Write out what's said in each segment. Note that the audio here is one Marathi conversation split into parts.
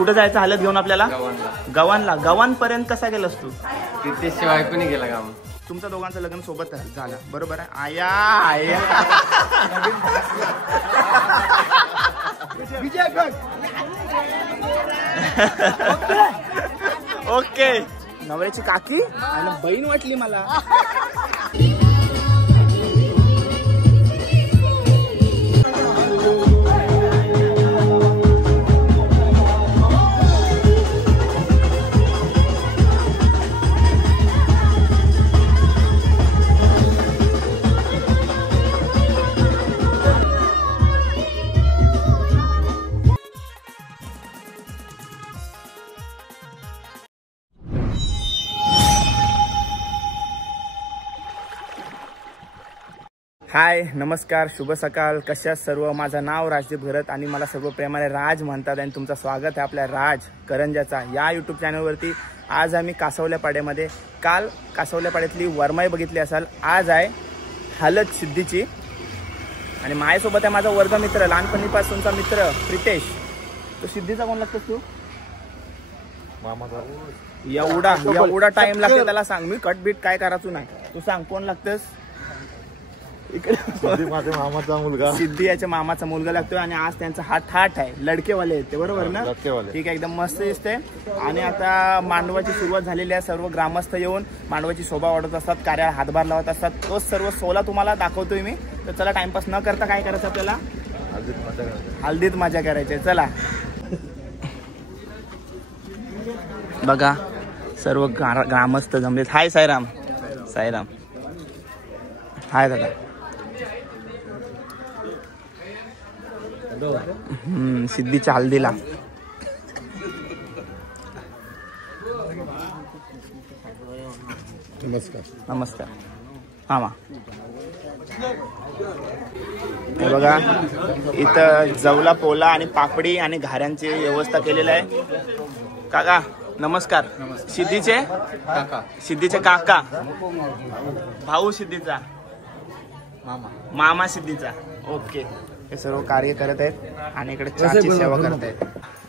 कुठं जायचं हलत घेऊन आपल्याला? गव्हाणला. गव्हाण पर्यंत कसा गेलास तू? तिथे शिवाय कोणी गेला काम. तुमच्या दोघांचं लग्न सोबत झालं बरोबर आहे? आया आया ओके. नवऱ्याची काकी आणि बहीण वाटली मला. हाय नमस्कार शुभ सकाळ. कशा सर्व? माझं नाव राजदीप घरत आणि मला सर्व प्रेमाने राज म्हणतात आणि तुमचं स्वागत आहे आपल्या राज करंजाचा या यूट्यूब चॅनलवरती. आज आम्ही कासवल्यापाड्यामध्ये, काल कासवल्यापाड्यातली वरमाई बघितली असाल, आज आहे हलत सिद्धीची. आणि माझ्यासोबत आहे माझा वर्गमित्र, लहानपणीपासूनचा मित्र प्रितेश. तो सिद्धीचा कोण लागतोस तू? एवढा टाइम लागतो त्याला? सांग, मी कटबीट काय करायचो नाही. तू सांग कोण लागतस इकडे? माझ्या मामाचा मुलगा सिद्धी याच्या मामाचा मुलगा लागतोय. आणि आज त्यांचा हा ठाठ आहे, लडकेवाले आहेत ते बरोबर ना? ठीक आहे, एकदम मस्त दिसते. आणि आता मांडवाची सुरुवात झालेली आहे. सर्व ग्रामस्थ येऊन मांडवाची शोभा वाढवत असतात, कार्याला हातभार लावत असतात. तोच सर्व सोला तुम्हाला दाखवतोय मी. तर चला टाइमपास न करता काय करायचं आपल्याला? हल्दीत मजा करायची. चला बघा सर्व ग्रामस्थ जमलेत. हाय साईराम. साईराम. हाय दादा. सिद्धीच्या हल्दीला नमस्कार. नमस्कार मामा. हे बघा इथं जवला पोला आणि पापडी आणि घाऱ्यांची व्यवस्था केलेली आहे. काका नमस्कार. सिद्धीचे काका, सिद्धीचे काका, भाऊ सिद्धीचा, मामा सिद्धीचा. ओके. हे सर्व कार्य करत आहेत आणि इकडे चहाची सेवा करत आहेत.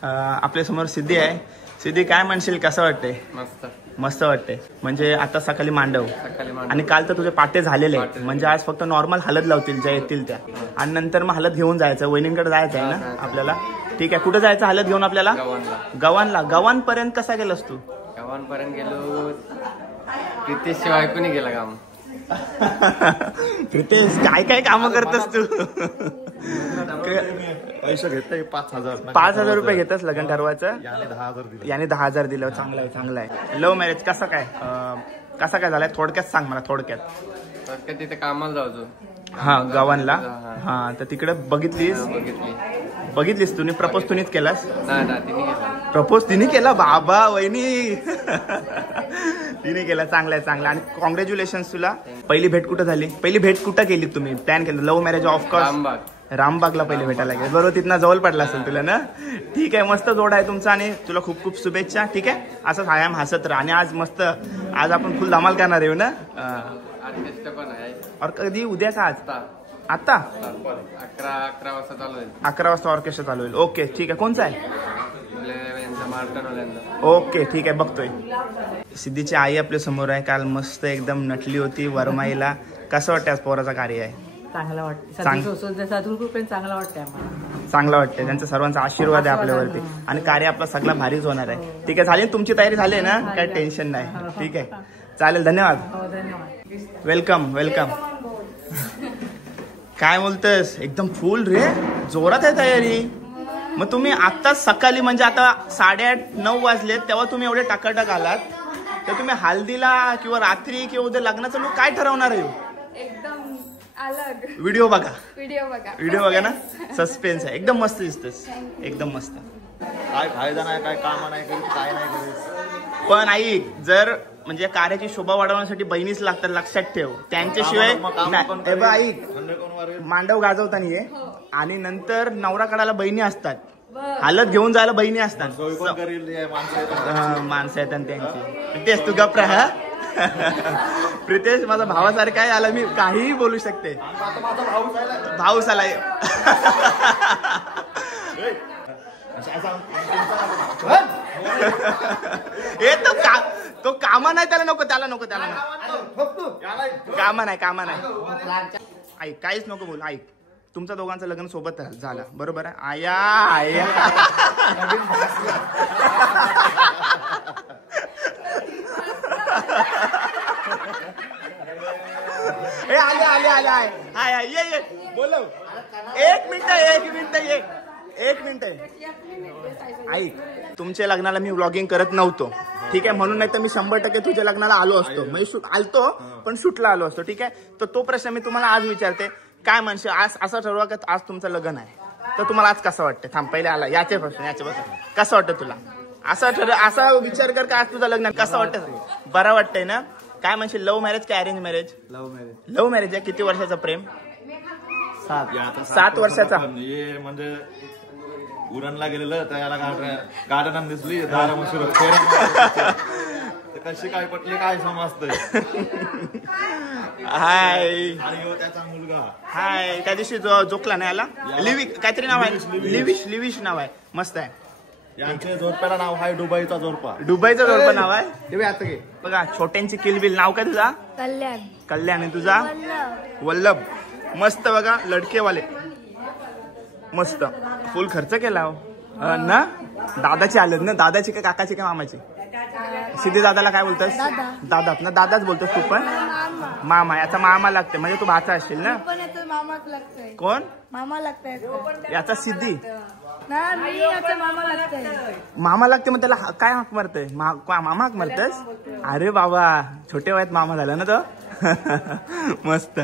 आपल्या समोर सिद्धी आहे. सिद्धी काय म्हणशील, कसं वाटतंय? मस्त मस्त वाटते. म्हणजे आता सकाळी मांडव आणि काल तर तुझे पाटे झालेले आहेत. म्हणजे आज फक्त नॉर्मल हलद लावतील ज्या येतील त्या, आणि नंतर मग हलद घेऊन जायचं. वहिनींकडे जायचं आहे ना आपल्याला? ठीक आहे. कुठं जायचं हलद घेऊन आपल्याला? गव्हाणला. गव्हाण पर्यंत कसा गेलास तू? गव्हाण पर्यंत गेलो. तिथे शिवाय कोणी गेला काम. प्रितेश काय काय काम करतस तू? पैसे घेतोय 5,000. 5,000 रुपये घेतस लग्न ठरवायचं? याने 10,000 दिले. याने 10,000 दिलं. चांगलं आहे, चांगलं आहे. लव्ह मॅरेज कसा काय झालाय? थोडक्यात सांग मला, थोडक्यात. तिथे कामाला जायचो. हा गव्हाणला. हा तर तिकडे बघितलीस तुम्ही? प्रपोज तुम्हीच केलास? प्रपोज तिने केला? बाबा वहिनी तिने केला. चांगला आहे, चांगला. आणि कॉंग्रॅच्युलेशन तुला. पहिली भेट कुठं झाली? पहिली भेट कुठं केली तुम्ही? प्लॅन केलं? लव्ह मॅरेज ऑफकोर्स रामबागला पहिले भेटायला गेले बरोबर. तिथनं जवळ पडला असेल तुला ना? ठीक आहे, मस्त जोड आहे तुमचा आणि तुला खूप खूप शुभेच्छा. ठीक आहे, असंच कायम हसत राहा. आणि आज मस्त, आज आपण फुल धमाल करणार आहे ना? और कधी? उद्याचा? आज आता 11 वाजता चालू होईल. 11 वाजता ऑर्केस्ट्रा चालू होईल. ओके ठीक आहे. कोणचा आहे? ओके ठीक आहे, बघतोय. सिद्धीची आई आपल्या समोर आहे. काल मस्त एकदम नटली होती वरमाईला. कसं वाटतं आज पोराचं कार्य आहे? चांगला वाटतं. चांगला वाटतंय आम्हाला. चांगला वाटतंय. त्यांचा सर्वांचा आशीर्वाद आहे आपल्यावरती आणि कार्य आपला सगळा भारीच होणार आहे. ठीक आहे, झाली तुमची तयारी? झाली ना? काय टेन्शन नाही. ठीक आहे, चालेल. धन्यवाद. Welcome welcome. काय बोलतस? एकदम फुल रे, जोरात आहे तयारी. मग तुम्ही आत्ताच सकाळी, म्हणजे आता 8:30-9 वाजलेत, तेव्हा तुम्ही एवढे टाकाटाक आलात, तर तुम्ही हल्दीला किंवा रात्री किंवा उद्या लग्नाचं लोक काय ठरवणार आहे? एकदम अलग. व्हिडिओ बघा, व्हिडिओ बघा ना. सस्पेन्स आहे. एकदम मस्त दिसतेस, एकदम मस्त. काय फायदा नाही, काय काम नाही करीत, काय नाही करीत. पण ऐक, जर म्हणजे कार्याची शोभा वाढवण्यासाठी बहिणीच लागतात, लक्षात ठेव. त्यांच्याशिवाय ऐक, मांडव गाजवताना ये आणि नंतर नवरा काढायला बहिणी असतात, हालत घेऊन जायला बहिणी असतात. माणसं आहेत त्यांची. तेच तू गप्प राहा. प्रितेश माझा भावासारखा आहे, आला मी काहीही बोलू शकते. भाऊस आलाय. हे तो कामा नाही, त्याला नको, त्याला नको, त्याला नको. कामा नाही. ऐक, काहीच नको बोल. ऐक, तुमच्या दोघांचं लग्न सोबत झालं, बरोबर आहे? आया आया आले ये बोलव. एक मिनिट ऐक, तुमच्या लग्नाला मी व्लॉगिंग करत नव्हतो, ठीक आहे? म्हणून नाही तर मी 100% तुझ्या लग्नाला आलो असतो, म्हणजे आलतो पण शूटला आलो असतो, ठीक आहे? तर तो प्रश्न मी तुम्हाला आज विचारते. काय म्हणशील आज असं ठरवा की आज तुमचं लग्न आहे, तर तुम्हाला आज कसं वाटतं? थांब, पहिले आला याच्यापासून कसं वाटतं तुला? असा विचार कर का आज तुझं लग्न कसं वाटतं? बरं वाटतंय ना? काय म्हणशील, लव्ह मॅरेज की अरेंज मॅरेज? लव्ह मॅरेज आहे. किती वर्षाचं प्रेम? 7 वर्षाचा. हे म्हणजे उरणला गेलेलं त्याला गार्डन दिसली कशी काय पटली काय समजतंय. हाय, आणि त्याचा मुलगा हाय. त्या दिवशी जोकला नाही आला, काहीतरी नाव आहे, लिविश नाव आहे, मस्त आहे. यांच्या जोडप्याला नाव आहे दुबईचा जोडपा. दुबईचा जोडपा नाव आहे. आता घे बघा, छोट्यांची किलबिल. नाव काय तुझा? कल्याण. आणि तुझा? वल्लभ. मस्त बघा, लडकेवाले मस्त. फुल खर्च केला ना? दादाची आलेत ना? दादाची का काकाची का मामाची? सिद्धी दादाला काय बोलतोस? दादाच ना? दादाच बोलतोस तू पण? मामा. याचा मामा लागते म्हणजे तू भाचा असशील ना? कोण मामा लागतंय? याचा सिद्धी मामा लागते. मग त्याला काय हाक मारतय? मामा हाक मारतस? अरे बाबा, छोटे वयात मामा झाला ना तो. मस्त.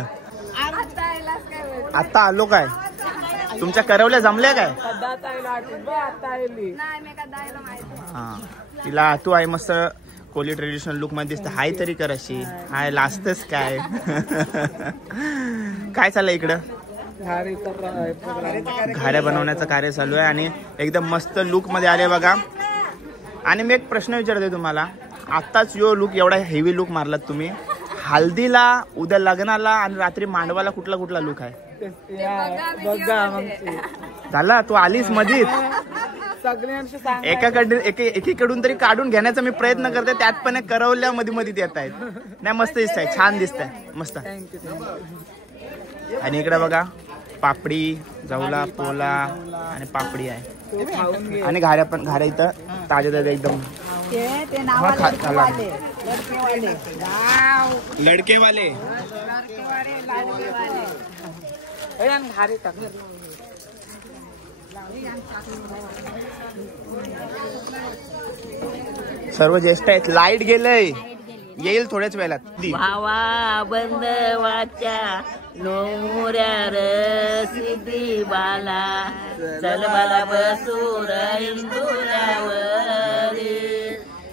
आता आलो काय? तुमच्या करवल्या जमल्या काय? हा, तिला तू आहे मस्त कोली ट्रेडिशनल लुक मध्ये दिसते. हाय तरी कर अशी. हाय लाजतस काय? काय चाललंय इकडं? घाऱ्या बनवण्याचं कार्य चालू आहे आणि एकदम मस्त लुक मध्ये आले बघा. आणि मी एक प्रश्न विचारते तुम्हाला. आताच यो लुक, एवढा हेवी लुक मारलात तुम्ही. हल्दीला, उद्या लग्नाला आणि रात्री मांडवाला कुठला लुक आहे? झाला, तू आलीस मधीच. एकीकडून तरी काढून घेण्याचा मी प्रयत्न करते, त्यात पण करवल्या मध्ये येत आहेत. नाही, मस्त दिसत आहे, छान दिसत आहे, मस्त. आणि इकडे बघा, पापडी, जवला, पोला आणि पापडी आहे. आणि घाऱ्या इथं ताज्या एकदम. लडकेवाले. सर्व ज्येष्ठ आहेत. लाईट गेलंय, येईल थोड्याच वेळात. भावा बंधवाच्या नोऱ्या र सिद्धी बाला, चल बाला बसूर इंदुऱ्यावरी,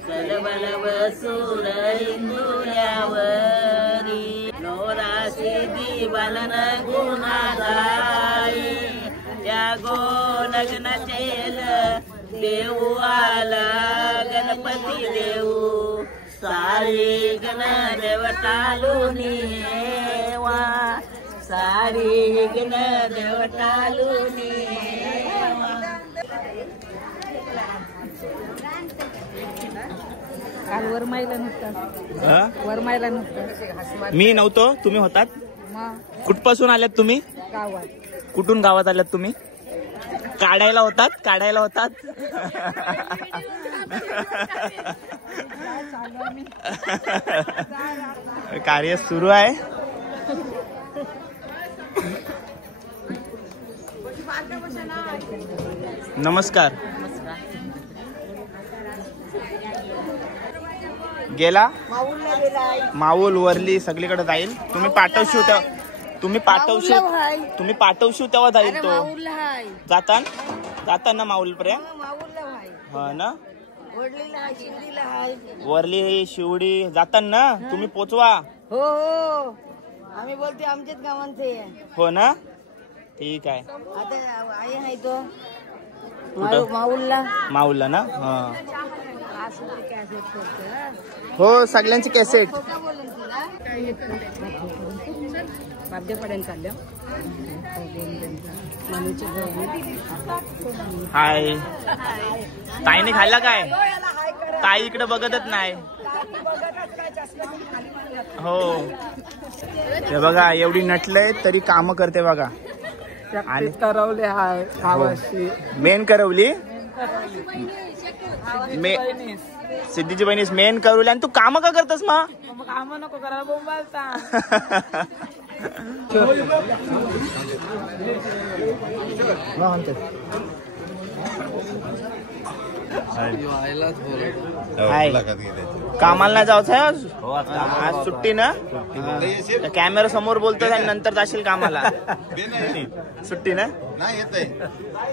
चल बाला बसूर इंदुऱ्यावरी, नोरा सिद्धी बाला न गुणादाई, त्या गो लग्न केल देऊ आला गणपती देऊ, सारी गण देवटालुनी वा, सारी गण देवटालुनी. काल वरमाईला नुकतं, वरमाईला नुकतं. मी नव्हतो, तुम्ही होतात. कुठपासून आल्यात तुम्ही? गावात. कुठून गावात आल्यात तुम्ही? काढायला होतात. कार्य सुरू आहे. नमस्कार. गेला माऊल वरली सगळीकडे जाईल. तुम्ही पाठवशीव तेव्हा जाईल तो. जाताना माऊल पर्यंत. हा ना, वरली शिवडी जाताना तुम्ही पोचवा. हो, आम्ही बोलते आमच्याच गावांचे. हो ना, ठीक आहे. आता आई आहे तो माऊलला ना. हो, सगळ्यांची कॅसेट. हाय, ताईने खाल्ला काय? ताई इकडे बघतच नाही. हो हे बघा एवढी नटलंय तरी काम करते बघा. आणि करवले हाय खावाशी मेन करवली सिद्धीची बहिणीस मेन करवली. आणि तू काम का करतस मग? काम नको करायला बोंबालता. कामाला नाही जायचं आज सुट्टी ना. कॅमेरा समोर बोलतोय आणि नंतर जाशील कामाला. सुट्टी ना.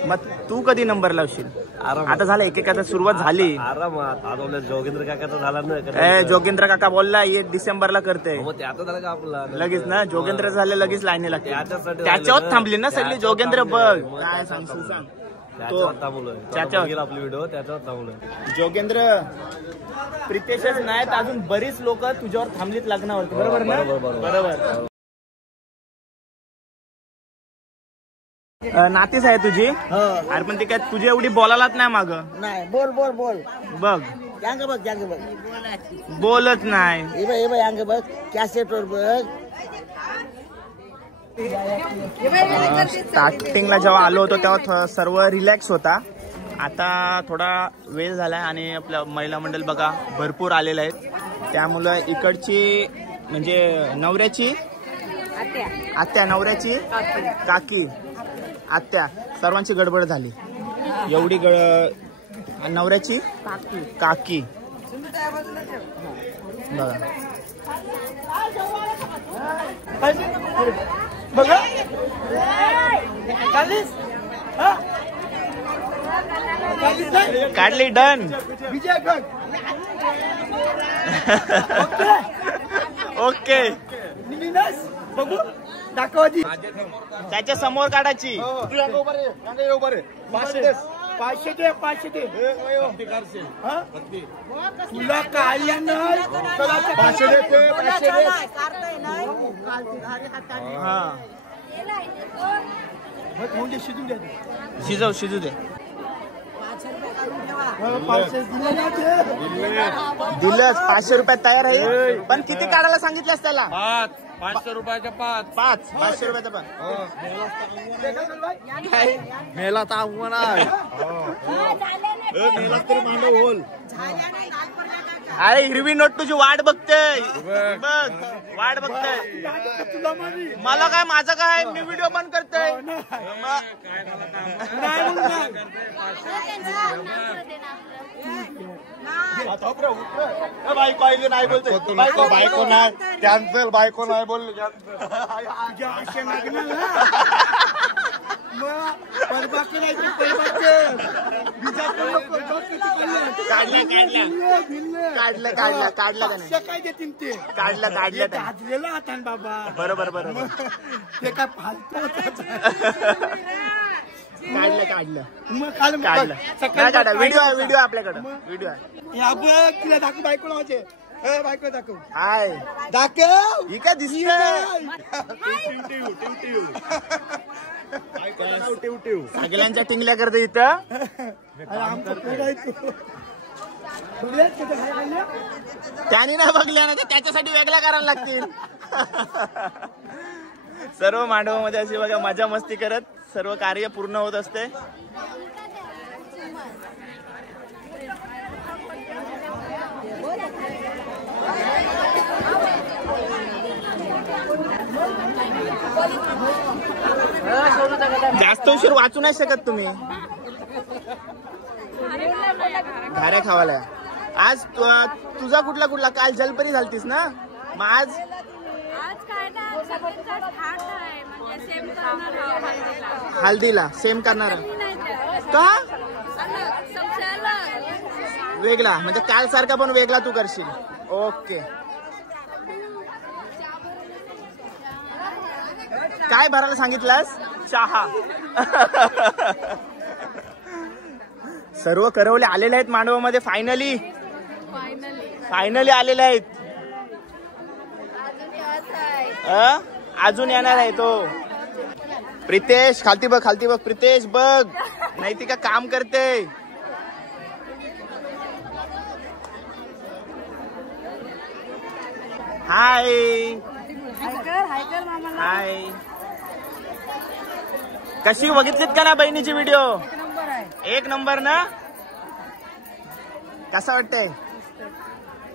मग तू कधी नंबर लावशील? आता झालं एकेकाचा सुरुवात झाली. आरामात जोगेंद्र काकाचा झाला ना. जोगेंद्र काका बोलला 1 डिसेंबरला करते आपला लगेच ना. जोगेंद्र झाले लगेच लाईन लागते. त्याच्यावर थांबली ना सगळी. जोगेंद्र बघ काय सांगशील सांग. त्याच्यावर आपली व्हिडिओ त्याच्यावर थांबलोय. जोगेंद्र प्रितेशच नाहीत अजून बरीच लोक तुझ्यावर थांबलीत लग्नावरती. बरोबर ना. बरोबर. नातीच आहे तुझी. अरे पण ती काय तुझी एवढी बोलायलाच नाही माग. नाही बोल बोल बोल बघ यांग बघ यांग बघ बोलत नाही. हे बघ यांग बघ कॅसेट वर बघ. स्टार्टिंगला जेव्हा आलो होतो तेव्हा सर्व रिलॅक्स होता. आता थोडा वेळ झालाय आणि आपल्या महिला मंडळ बघा भरपूर आलेले आहेत. त्यामुळं इकडची म्हणजे नवऱ्याची आत्या नवऱ्याची काकी आत्या सर्वांची गडबड झाली. एवढी नवऱ्याची काकी बघा काढली डन. ओके बघू दाखवायची त्याच्या समोर काढायची. 500 दे 500 दे तुला काय नाही. 500 दे 500 दे. शिजू दे. दिलंच 500 रुपयात तयार आहे. पण किती काढायला सांगितलंस त्याला? 500 रुपयाच्या 5. 500 रुपयाचा पण मेला तर आव्हान आहे. अरे हिरवी नोट तुझी वाट बघते. बघ वाट बघते. मला काय माझं काय मी व्हिडिओ पण करते. बायको आईले नाही बोलते. बायको नाही कॅन्सल. बायको नाही बोलले काढलं काय देतील ते. काढलं आता बाबा. बरोबर ते काय फालतू काढलं मग काल व्हिडिओ आपल्याकडे व्हिडिओ आहे. तिला दाखव बायको लावायचे. बायको दाखव. हाय दाखव ही काय दिसली. सगळ्यांच्या टिंगल्या करते इथं. त्याने नाही बघल्या ना त्याच्यासाठी वेगळ्या करायला लागतील. सर्व मांडवामध्ये अशी बघा मजा मस्ती करत सर्व कार्य पूर्ण होत असते. जास्त उशीर वाचू नाही शकत तुम्ही. घाऱ्या खावाला आज तुझा कुठला काल जलपरी झालतीस ना. मग आज हल्दीला सेम करणार का वेगळा म्हणजे काल सारखा पण वेगळा तू करशील. ओके काय भरायला सांगितलंस? चहा. सर्व करवले आलेले आहेत मांडवामध्ये. फायनली आलेले आहेत. अजून येणार आहे तो. प्रितेश खालती बघ प्रितेश बघ नाही ती का काम करते. हाय हायकर मामाला हाय. कशी बघितलीत का ना बहिणीची व्हिडिओ? नंबर आहे. एक नंबर ना. कसं वाटतंय?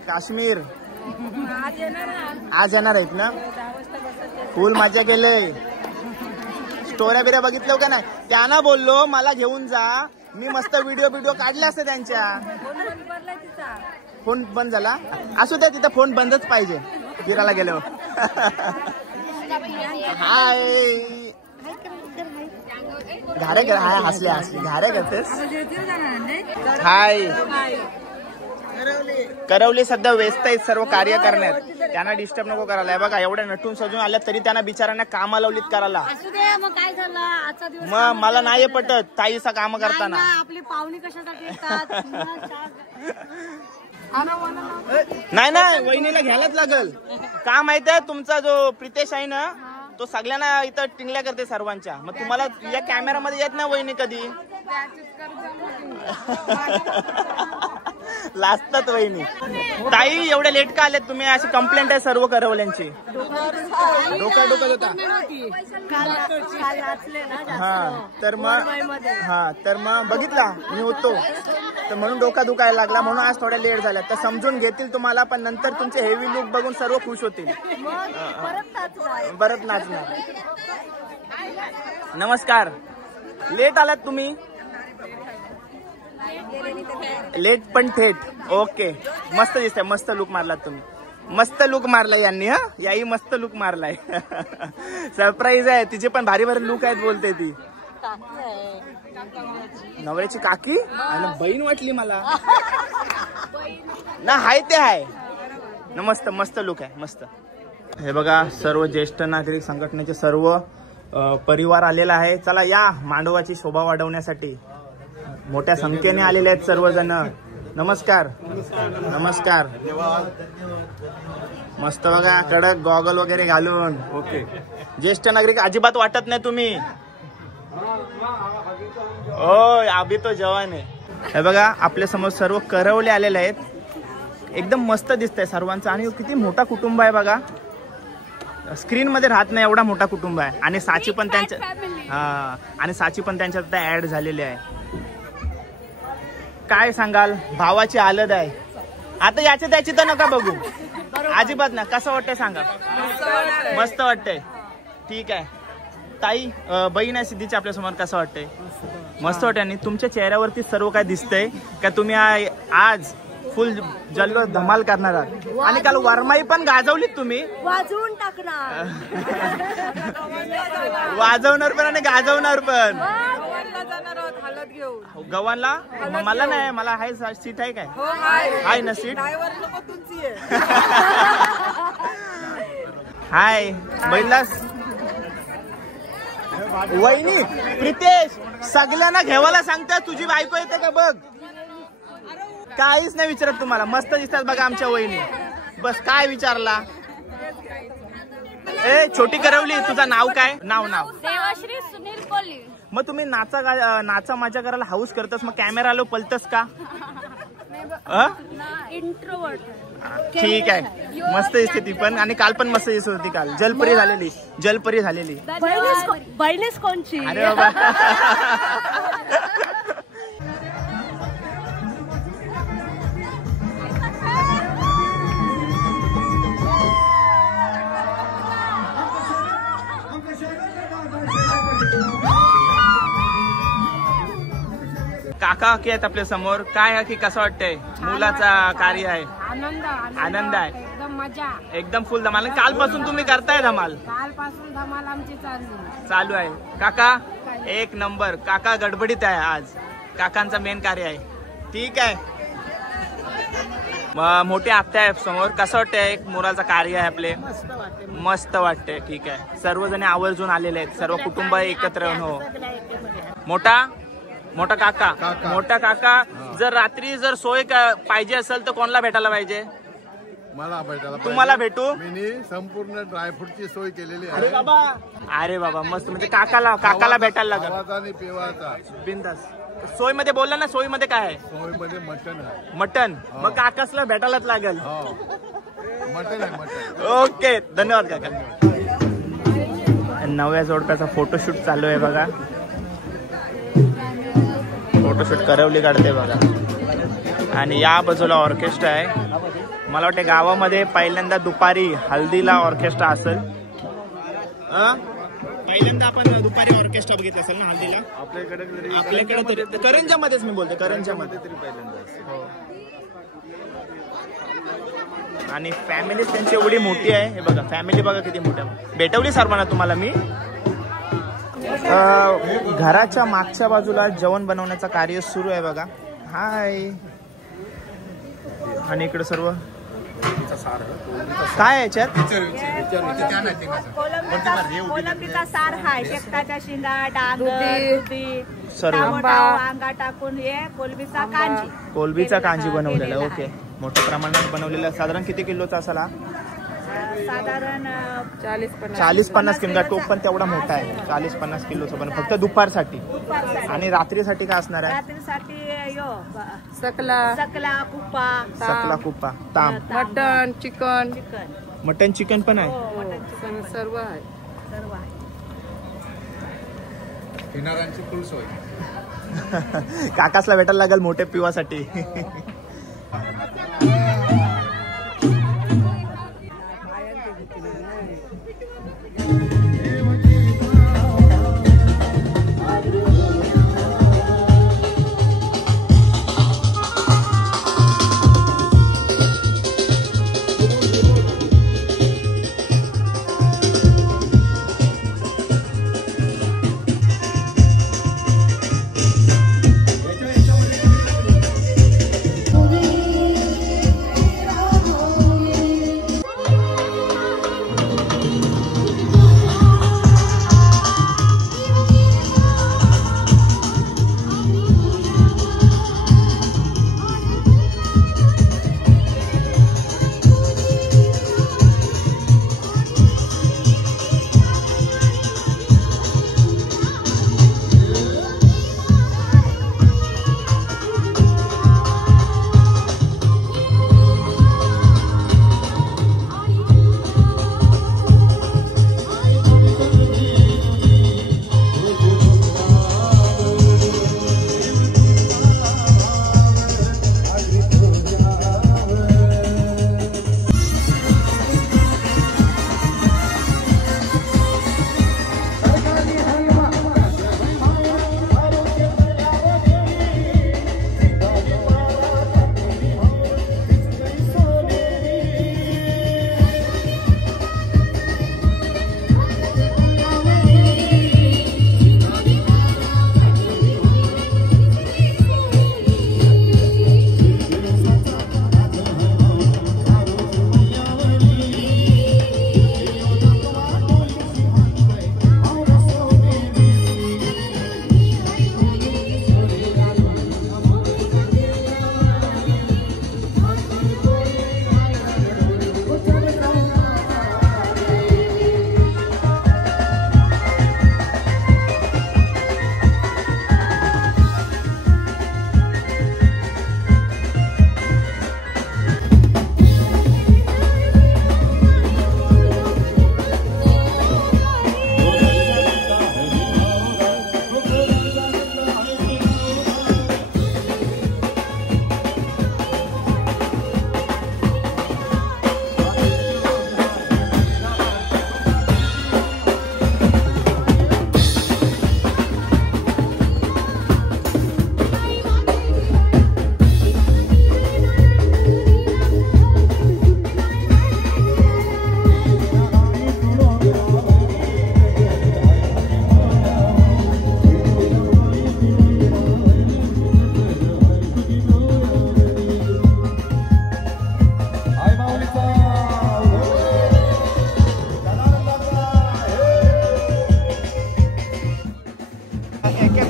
काश्मीर आज येणार ना. आज येणार आहेत ना. 10 वाजता बसत. फुल मजा केले. स्टोऱ्या बिऱ्या बघितलं का नाही? त्यांना बोललो मला घेऊन जा, मी मस्त व्हिडिओ काढले असते त्यांच्या. फोन बंद पडलाय तिचा. फोन बंद झाला असू द्या, तिथं फोन बंदच पाहिजे फिरायला गेलो. हाय घारे कर. हाय हसले घारे करतेस. हाय करवली सध्या व्यस्त आहेत सर्व कार्य करण्यात. त्यांना डिस्टर्ब नको करायला. बघा एवढ्या नटून सजून आल्या तरी त्यांना बिचारांना कामा लावलीत करायला. असू दे मग काय झालं आजचा दिवस. मग मला नाही पटत ताईचा काम करताना. आपली पाहुणी कशासाठी येतात. नाही वहिनीला घ्यायलाच लागल. का माहितीये तुमचा जो प्रितेश आहे ना तो सगळ्यांना इथं टिंगल्या करते सर्वांच्या. मग तुम्हाला या कॅमेरामध्ये येत नाही वहिनी कधी. लाजतात वहिनी. ताई एवढे लेट का आलेत तुम्ही? अशी कंप्लेंट आहे सर्व करवल्यांची. डोका होता. तर मग बघितला मी होतो तर म्हणून डोका दुखायला लागला, म्हणून आज थोड्या लेट झाल्या. तर समजून घेतील तुम्हाला, पण नंतर तुमचे हेवी लुक बघून सर्व खुश होतील. परत नाचणार. नमस्कार. लेट आलात तुम्ही? लेट पण थेट. ओके मस्त दिसतंय. मस्त लुक मारलात तुम्ही. मस्त लुक मारलाय यांनी. हा याही मस्त लुक मारलाय. सरप्राईज आहे. तिचे पण भारी भारी लुक आहेत बोलते ती. नवऱ्याची काकी आणि बहीण वाटली मला ना. हाय ते आहे ना. मस्त मस्त लुक आहे मस्त. हे बघा सर्व ज्येष्ठ नागरिक संघटनेचे सर्व परिवार आलेला आहे. चला या मांडवाची शोभा वाढवण्यासाठी मोठ्या संख्येने आलेले आहेत सर्वजण. नमस्कार नमस्कार. मस्त बघा कडक गॉगल वगैरे घालून. ओके ज्येष्ठ नागरिक अजिबात वाटत नाही तुम्ही. ओ अभी तो जवान आहे. हे बघा आपल्या समोर सर्व करवले आलेले आहेत. एकदम मस्त दिसतंय सर्वांचं. आणि किती मोठा कुटुंब आहे बघा. स्क्रीन मध्ये राहत नाही एवढा मोठा कुटुंब आहे. आणि साची पण त्यांच्यात ऍड झालेली आहे. काय सांगाल? भावाची हालत आहे आता. याची त्याची तर नका बघू अजिबात ना. कसं वाटतंय सांगा? मस्त वाटतंय. ठीक आहे ताई बहीण आहे सिद्धीची आपल्या समोर. कसं वाटतंय? मस्त वाटतंय. आणि तुमच्या चेहऱ्यावरती सर्व काय दिसतंय का तुम्ही आज फुल जल्लो धमाल करणार आहात. आणि काल वरमाई पण गाजवलीत तुम्ही. वाजवून टाकणार. वाजवणार पण आणि गाजवणार पण. हालत घेऊन गव्हाणला मला नाही. मला हाय सीट आहे काय? हाय ना सीट. हाय बैलास वहिनी. प्रितेश सगळ्यांना घेवायला सांगता. तुझी बायको येते का बघ. काहीच नाही विचारत तुम्हाला. मस्त दिसतात बघा आमच्या वहिनी. बस काय विचारला. ए छोटी करवली तुझं नाव काय? नाव देवाश्री सुनील कोल्हे. मग तुम्ही नाचा मजा करायला हाऊस करतस, मग कॅमेरा आलो पलतस का? इंट्रोवर्ट. ठीक आहे मस्त दिसते ती पण. आणि काल पण मस्त दिसत होती. काल जलपरी झालेली. बहिणीच कोणची? अरे बाबा. काका की आहेत आपल्या समोर. काय की कसं वाटतंय? मुलाचा कार्य आहे. आनंद आहे. एकदम मजा. एकदम फुल धमाल. कालपासून तुम्ही करताय धमाल? कालपासून धमाल आमची चालू आहे. काका एक नंबर. काका गडबडीत आहे आज. काकांचा मेन कार्य आहे. ठीक आहे. मोठे आत्या आहे समोर. कसं वाटतंय? एक मुलाचं कार्य आहे आपले. मस्त वाटतंय. ठीक आहे. सर्वजण आवर्जून आलेले आहेत. सर्व कुटुंब एकत्र. हो मोठा काका जर रात्री जर सोय पाहिजे असेल तर कोणाला भेटायला पाहिजे? मला भेटायला. तुम्हाला भेटू. मी संपूर्ण ड्रायफ्रूटची सोय केलेली आहे. अरे बाबा मस्त. म्हणजे काकाला भेटायला लागेल. आणि पेवाचा बिंदास. सोय मध्ये बोलला ना. सोयी मध्ये काय आहे? सोय मध्ये मटन आहे. मटन. मग काकासला भेटायलाच लागेल. ओके, धन्यवाद काका. नव्या जोडप्याचा फोटोशूट चालू आहे बघा. फोटोशूट करवली काढते बघा. आणि या बाजूला ऑर्केस्ट्रा आहे. मला वाटतं गावामध्ये पहिल्यांदा दुपारी हल्दीला ऑर्केस्ट्रा असेल. पहिल्यांदा आपण दुपारी ऑर्केस्ट्रा बघितलं असेल ना हल्दीला आपल्याकडे तरी. करंजामध्येच मी बोलते, करंजामध्ये तरी पहिल्यांदा असेल. आणि फॅमिली त्यांची एवढी मोठी आहे. हे बघा फॅमिली बघा किती मोठी आहे. भेटवली सर्वांना तुम्हाला मी. घराच्या मागच्या बाजूला जेवण बनवण्याचं कार्य सुरू आहे बघा. हाय. आणि इकडे सर्व काय याच्यात कोलंबीचा सार हाय. शेकटाच्या शिंगा, डांगर, सर्व अंगा टाकून हे कोलंबीचा कांजी बनवलेला. ओके, मोठ्या प्रमाणात बनवलेला. साधारण किती किलोचा असेल हा? साधारण 40-50 किलो. टोप पण तेवढा मोठा आहे. 40-50 किलोचा पण फक्त दुपारसाठी. आणि रात्रीसाठी काय असणार आहे? रात्रीसाठी सकला कुप्पा, ताम, मटन, चिकन. मटन चिकन पण आहे. सर्व आहे. किनाऱ्यांची फुल सोय. काकासला भेटायला लागेल मोठ्या पिवासाठी.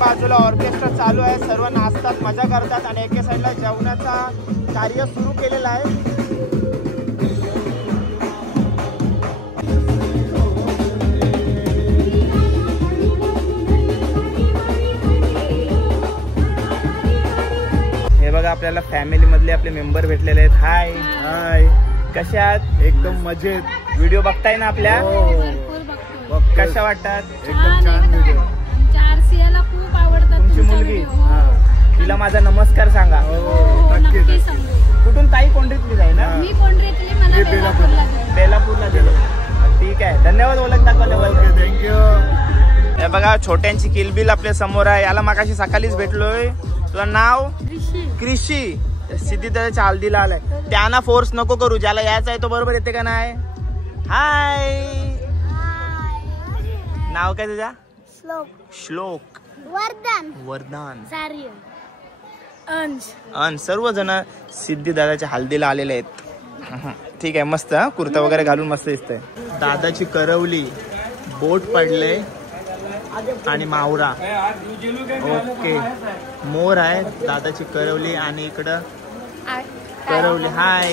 बाजूला ऑर्केस्ट्रा चालू आहे, सर्व नाचतात, मजा करतात आणि एके साईडला जेवणाचा कार्य सुरू केलेला आहे. हे बघा आपल्याला फॅमिली मधले आपले मेंबर भेटलेले आहेत. हाय हाय, कशा आहात? एकदम मजेत. व्हिडिओ बघताय ना आपल्या? कशा वाटतात? एकदम छान व्हिडिओ. आरसीएला खूप आवडतात तुमची मुलगी? तिला माझा नमस्कार सांगा. नक्की सांगू. कुठून? ताई कोंढरीतली आहे ना? मी कोंढरीतली, मला बेलापूरला गेले. बेलापूरला गेलो. ठीक आहे, धन्यवाद ओळख दाखवल्याबद्दल. थँक्यू. हे बघा छोट्यांची किलबिल आपल्या समोर आहे. याला मागाशी सकाळीच भेटलोय. तुझं नाव? कृषी. सिद्धी त्याच्या हल्दीला आलाय. त्यांना फोर्स नको करू, ज्याला यायचं आहे तो बरोबर येते का नाही? हाय. नाव काय तुझा? श्लोक. वरदान. अंश. सर्वजण सिद्धी दादाच्या हल्दीला आलेले आहेत. ठीक आहे, मस्त. कुर्ता वगैरे घालून मस्त दिसतंय. दादाची करवली, बोट पडले आणि मावरा. ओके, मोर आहे, दादाची करवली आणि इकडं करवली. हाय.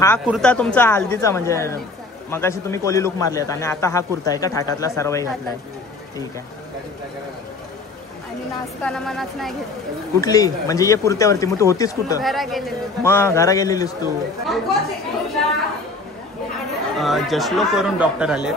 हा कुर्ता तुमचा हल्दीचा, म्हणजे मगाशी तुम्ही कोली लुक मारलेत आणि आता हा कुर्ता आहे का ठाटातला सर्वाही घातलाय? ठीक आहे. आणि नाचताना मनाच नाही घेत. कुठली म्हणजे ये कुर्त्यावरती? मग तू होतीस कुठं? घरा गेले. मग घरा गेलेलीस तू? जशलोक वरून डॉक्टर आले.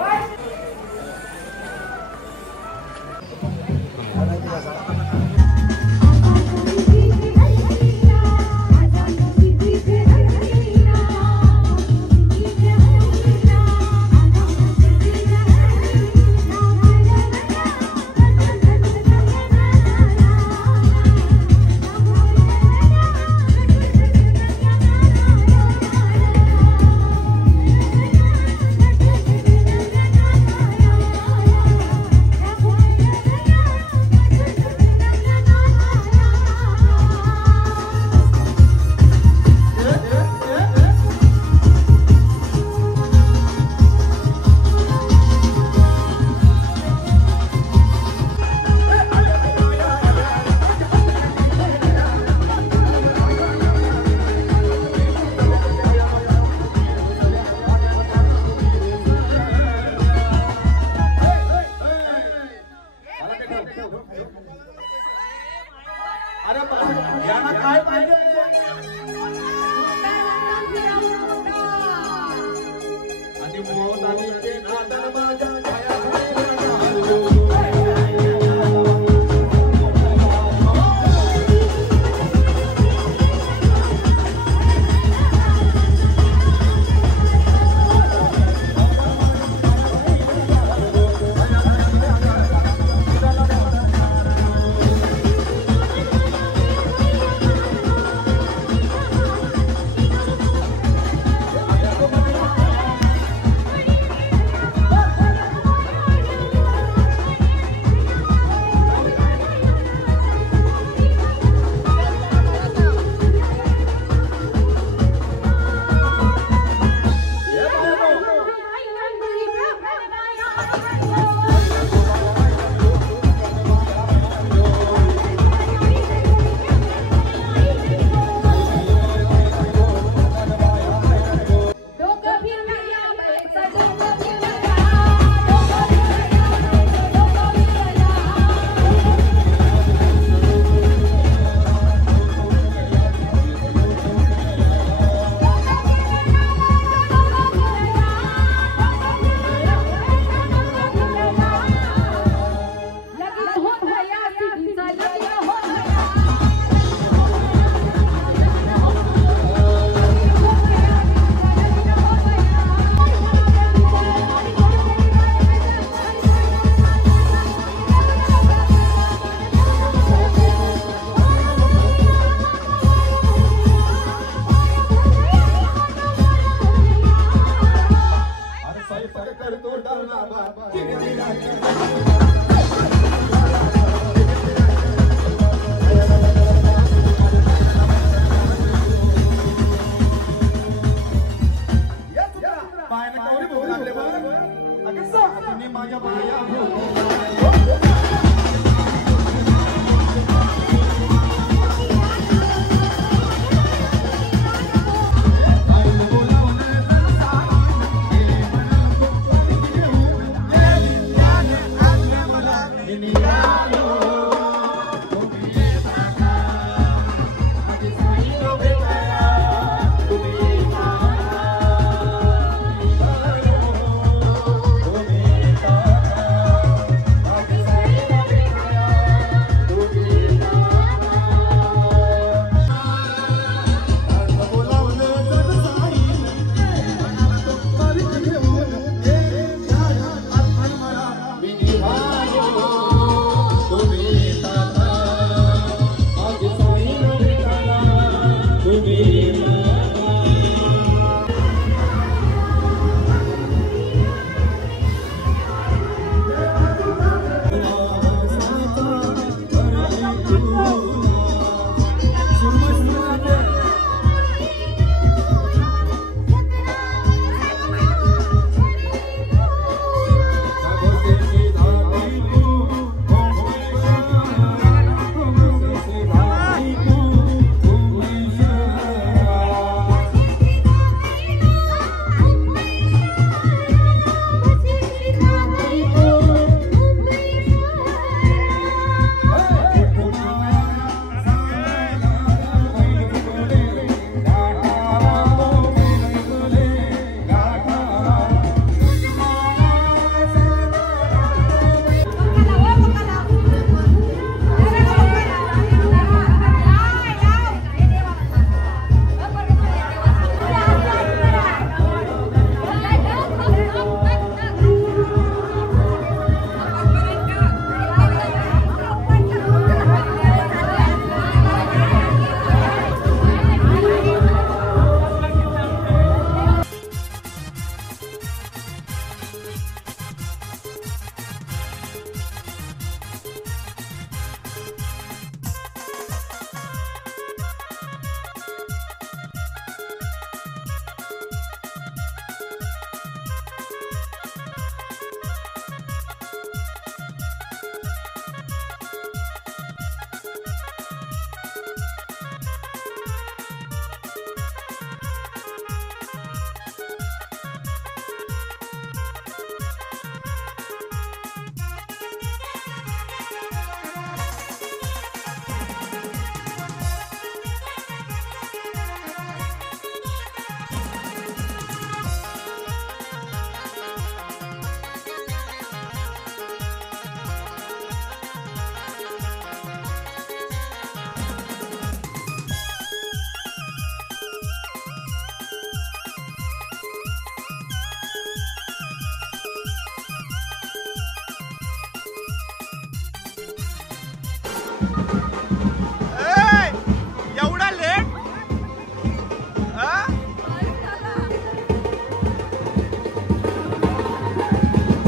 एवढा लेट?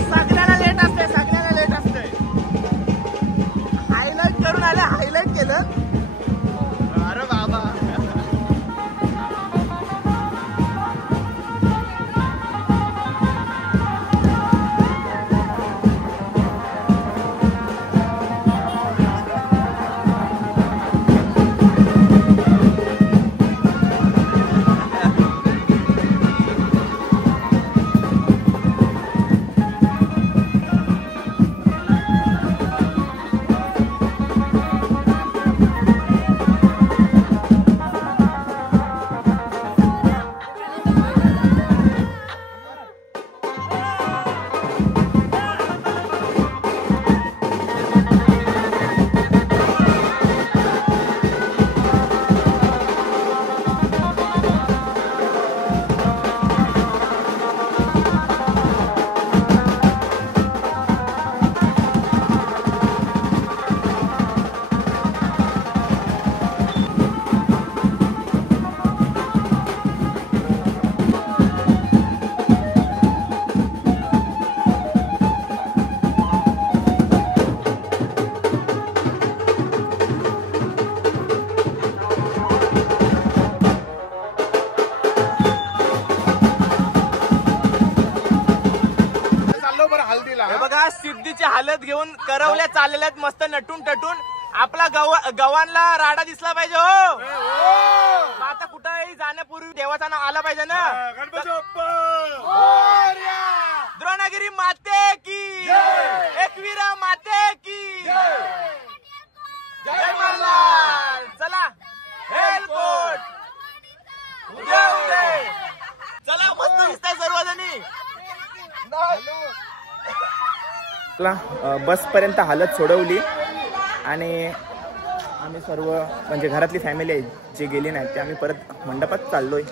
सगळ्याला लेट असते, सगळ्याला लेट असते. हायलाइट करून आले, हायलाइट केलं. अरे बाबा. सिद्धीची हालत घेऊन करवल्या चाललेल्यात मस्त नटून टटून. आपला गव्हाणला राडा दिसला पाहिजे. हो आता कुठेही जाण्यापूर्वी देवाचा नाव आला पाहिजे ना. द्रोणगिरी माते की, एकवीरा माते की जय मल्हार. चला हेलकोट चला, मस्त दिसताय सर्वजणी. बस पर्यंत हालत सोडवली आणि आम्ही सर्व म्हणजे घरातली फॅमिली आहे जे गेली नाही ते आम्ही परत मंडपात चाललोय.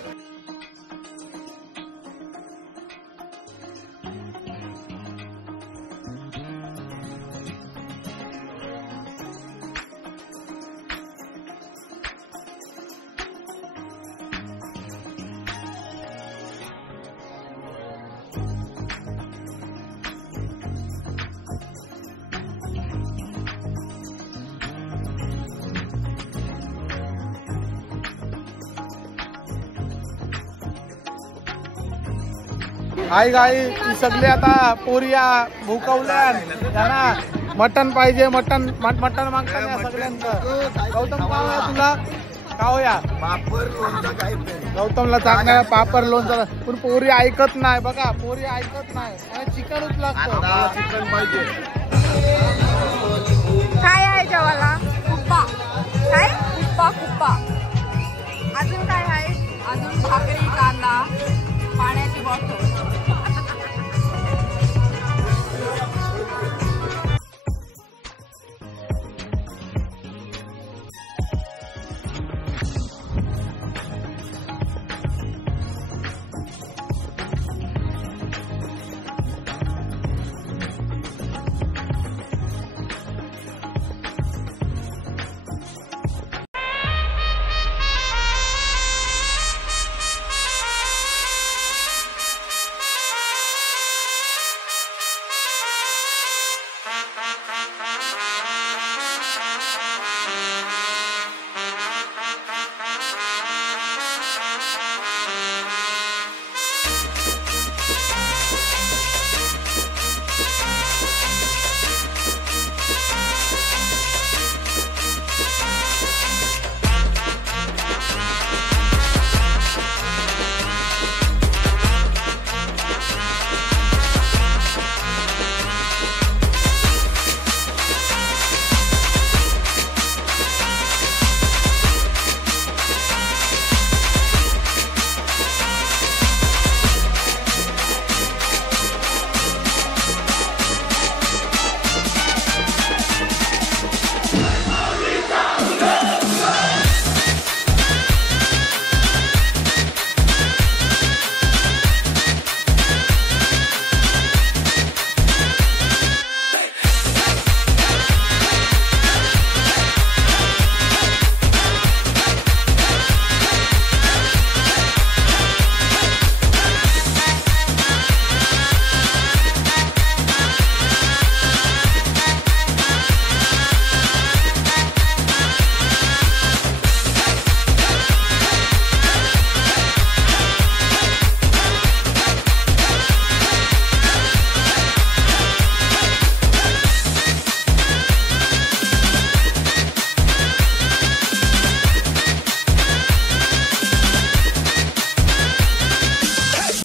आई गाई सगळे आता पोरिया भूकवल्या त्यांना मटन पाहिजे. मटन मटन मागतात सगळ्यांचं. गौतम काय आहे तुला? खाऊया पापड लोणचं काय? गौतमला चांगला पापड लोणचं. पण पोरी ऐकत नाही बघा, पोरी ऐकत नाही. चिकनच लागतं. चिकन पाहिजे. काय आहे जेवायला? कुप्पा. काय? कुप्पा कुप्पा. अजून काय आहे? अजून भाकरी, कांदा, पाण्याची बॉटल.